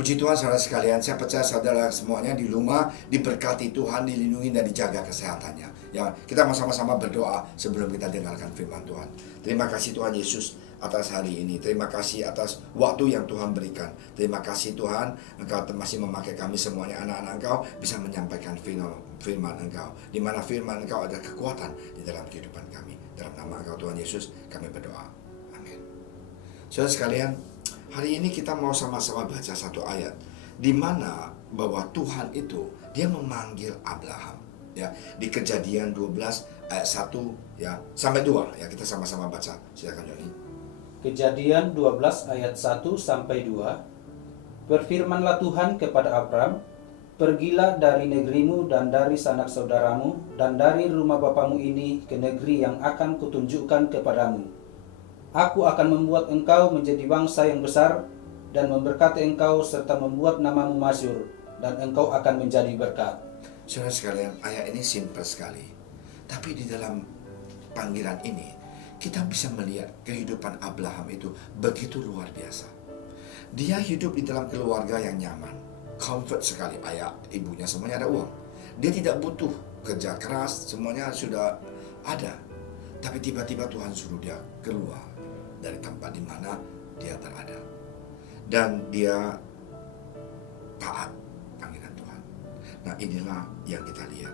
Puji Tuhan saudara sekalian, saya percaya saudara semuanya di rumah diberkati Tuhan, dilindungi dan dijaga kesehatannya. Ya, kita sama-sama berdoa sebelum kita dengarkan firman Tuhan. Terima kasih Tuhan Yesus atas hari ini. Terima kasih atas waktu yang Tuhan berikan. Terima kasih Tuhan, Engkau masih memakai kami semuanya, anak-anak Engkau, bisa menyampaikan firman Engkau. Di mana firman Engkau ada kekuatan di dalam kehidupan kami. Dalam nama Engkau Tuhan Yesus, kami berdoa. Amin. Saudara sekalian, hari ini kita mau sama-sama baca satu ayat di mana bahwa Tuhan itu dia memanggil Abraham, ya, di Kejadian 12 ayat 1 ya sampai 2 ya, kita sama-sama baca. Silakan Joni. Kejadian 12 ayat 1 sampai 2. Berfirmanlah Tuhan kepada Abram, "Pergilah dari negerimu dan dari sanak saudaramu dan dari rumah bapamu ini ke negeri yang akan kutunjukkan kepadamu. Aku akan membuat engkau menjadi bangsa yang besar dan memberkati engkau serta membuat namamu masyhur, dan engkau akan menjadi berkat." Saudara sekalian, ayat ini simpel sekali. Tapi di dalam panggilan ini, kita bisa melihat kehidupan Abraham itu begitu luar biasa. Dia hidup di dalam keluarga yang nyaman, comfort sekali. Ayah, ibunya semuanya ada uang. Dia tidak butuh kerja keras, semuanya sudah ada. Tapi tiba-tiba Tuhan suruh dia keluar dari tempat di mana dia berada. Dan dia taat panggilan Tuhan. Nah, inilah yang kita lihat.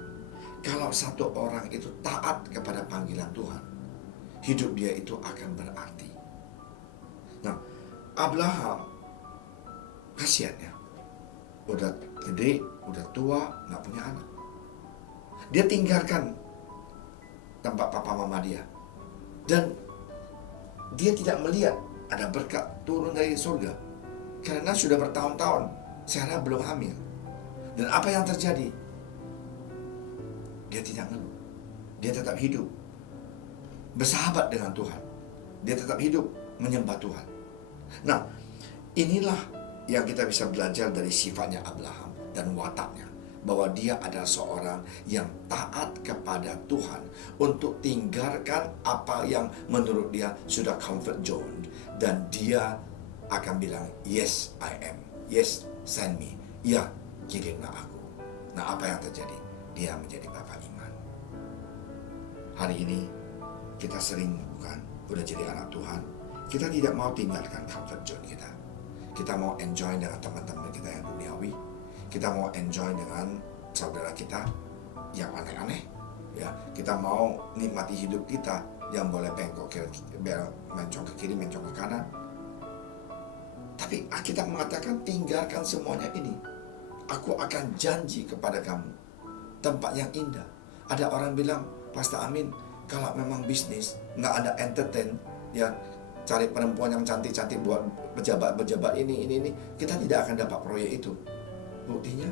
Kalau satu orang itu taat kepada panggilan Tuhan, hidup dia itu akan berarti. Nah, Abraham, kasihan ya, udah gede, udah tua, nggak punya anak. Dia tinggalkan tempat papa mama dia, dan dia tidak melihat ada berkat turun dari surga karena sudah bertahun-tahun Sarah belum hamil. Dan apa yang terjadi? Dia tidak ngeluh, dia tetap hidup bersahabat dengan Tuhan. Dia tetap hidup menyembah Tuhan. Nah, inilah yang kita bisa belajar dari sifatnya Abraham dan wataknya, bahwa dia adalah seorang yang taat kepada Tuhan untuk tinggalkan apa yang menurut dia sudah comfort zone, dan dia akan bilang, yes I am, yes send me, ya kirimlah aku. Nah, apa yang terjadi? Dia menjadi bapa iman. Hari ini kita sering udah jadi anak Tuhan, kita tidak mau tinggalkan comfort zone kita. Kita mau enjoy dengan teman-teman kita yang duniawi. Kita mau enjoy dengan saudara kita yang aneh-aneh, ya. Kita mau nikmati hidup kita yang boleh bengkok mencong ke kiri, mencong ke kanan. Tapi kita mengatakan tinggalkan semuanya ini. Aku akan janji kepada kamu tempat yang indah. Ada orang bilang, Pastor Amin, kalau memang bisnis nggak ada entertain, ya cari perempuan yang cantik-cantik buat pejabat ini, kita tidak akan dapat proyek itu. Buktinya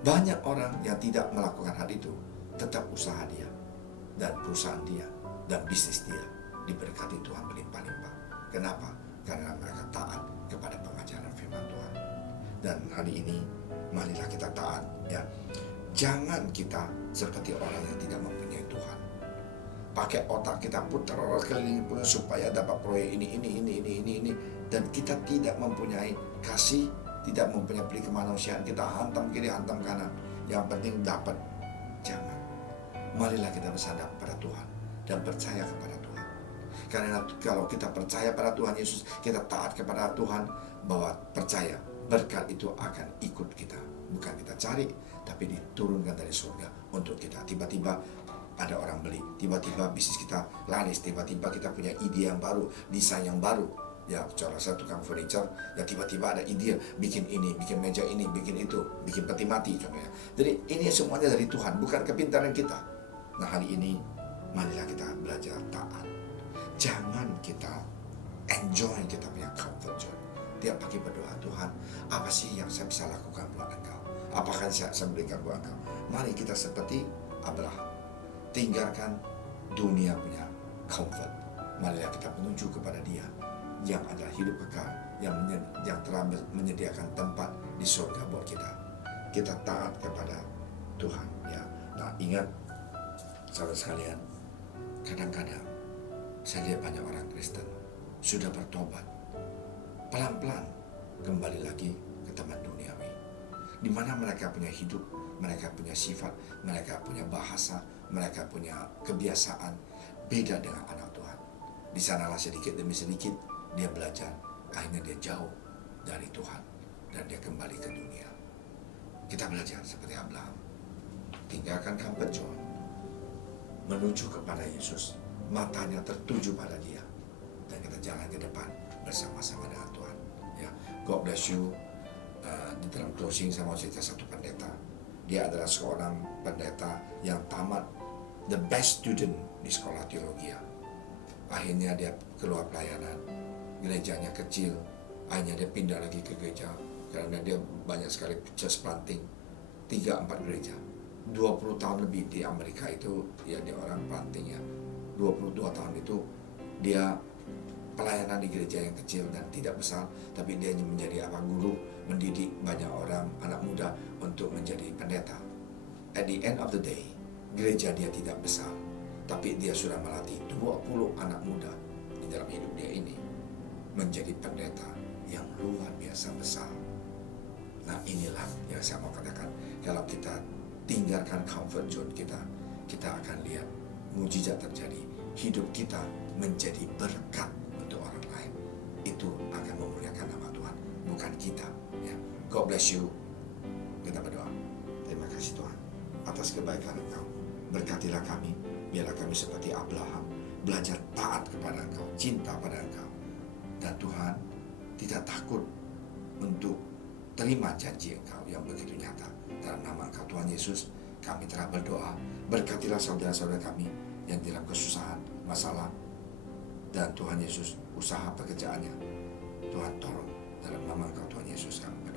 banyak orang yang tidak melakukan hal itu, tetap usaha dia dan perusahaan dia dan bisnis dia diberkati Tuhan berlimpah-limpah. Kenapa? Karena mereka taat kepada pengajaran firman Tuhan. Dan hari ini marilah kita taat, ya. Jangan kita seperti orang yang tidak mempunyai Tuhan. Pakai otak kita putar keliling supaya dapat proyek ini, dan kita tidak mempunyai kasih, tidak mempunyai peri kemanusiaan. Kita hantam kiri, hantam kanan. Yang penting dapat. Jangan. Marilah kita bersandar pada Tuhan dan percaya kepada Tuhan. Karena kalau kita percaya pada Tuhan Yesus, kita taat kepada Tuhan, bahwa percaya berkat itu akan ikut kita. Bukan kita cari, tapi diturunkan dari surga untuk kita. Tiba-tiba ada orang beli, tiba-tiba bisnis kita laris, tiba-tiba kita punya ide yang baru, desain yang baru. Ya, salah satu tukang furniture, ya tiba-tiba ada ide, bikin ini, bikin meja ini, bikin itu, bikin peti mati contohnya. Jadi ini semuanya dari Tuhan, bukan kepintaran kita. Nah, hari ini marilah kita belajar taat. Jangan kita enjoy kita punya comfort zone. Tiap pagi berdoa, Tuhan, apa sih yang saya bisa lakukan buat Engkau? Apakah saya berikan buat Engkau? Mari kita seperti Abraham, tinggalkan dunia punya comfort. Marilah kita menuju kepada Dia yang adalah hidup kekal, yang telah menyediakan tempat di surga buat kita. Kita taat kepada Tuhan, ya. Nah, ingat saudara sekalian, kadang-kadang saya lihat banyak orang Kristen sudah bertobat pelan-pelan, kembali lagi ke teman duniawi, di mana mereka punya hidup, mereka punya sifat, mereka punya bahasa, mereka punya kebiasaan beda dengan anak Tuhan. Di sanalah sedikit demi sedikit dia belajar, akhirnya dia jauh dari Tuhan dan dia kembali ke dunia. Kita belajar seperti Abraham, tinggalkan comfort zone, menuju kepada Yesus, matanya tertuju pada dia, dan kita jalan ke depan bersama-sama dengan Tuhan. Ya, God bless you. Di dalam closing saya mau cerita satu pendeta. Dia adalah seorang pendeta yang tamat the best student di sekolah teologi. Akhirnya dia keluar pelayanan, gerejanya kecil, akhirnya dia pindah lagi ke gereja karena dia banyak sekali church planting, 3-4 gereja. 20 tahun lebih di Amerika itu ya dia orang planting ya. 22 tahun itu dia pelayanan di gereja yang kecil dan tidak besar, tapi dia menjadi guru, mendidik banyak orang, anak muda untuk menjadi pendeta. At the end of the day, gereja dia tidak besar, tapi dia sudah melatih 20 anak muda di dalam hidup dia ini menjadi pendeta yang luar biasa besar. Nah, inilah yang saya mau katakan, kalau kita tinggalkan comfort zone kita, kita akan lihat mujizat terjadi. Hidup kita menjadi berkat untuk orang lain. Itu akan memuliakan nama Tuhan, bukan kita. Ya. God bless you. Kita berdoa. Terima kasih Tuhan atas kebaikan Engkau. Berkatilah kami, biarlah kami seperti Abraham, belajar taat kepada Engkau, cinta pada Engkau. Dan Tuhan tidak takut untuk terima janji Engkau yang begitu nyata. Dalam nama Engkau Tuhan Yesus, kami telah berdoa. Berkatilah saudara-saudara kami yang dalam kesusahan, masalah, dan Tuhan Yesus usaha pekerjaannya. Tuhan tolong, dalam nama Engkau Tuhan Yesus kami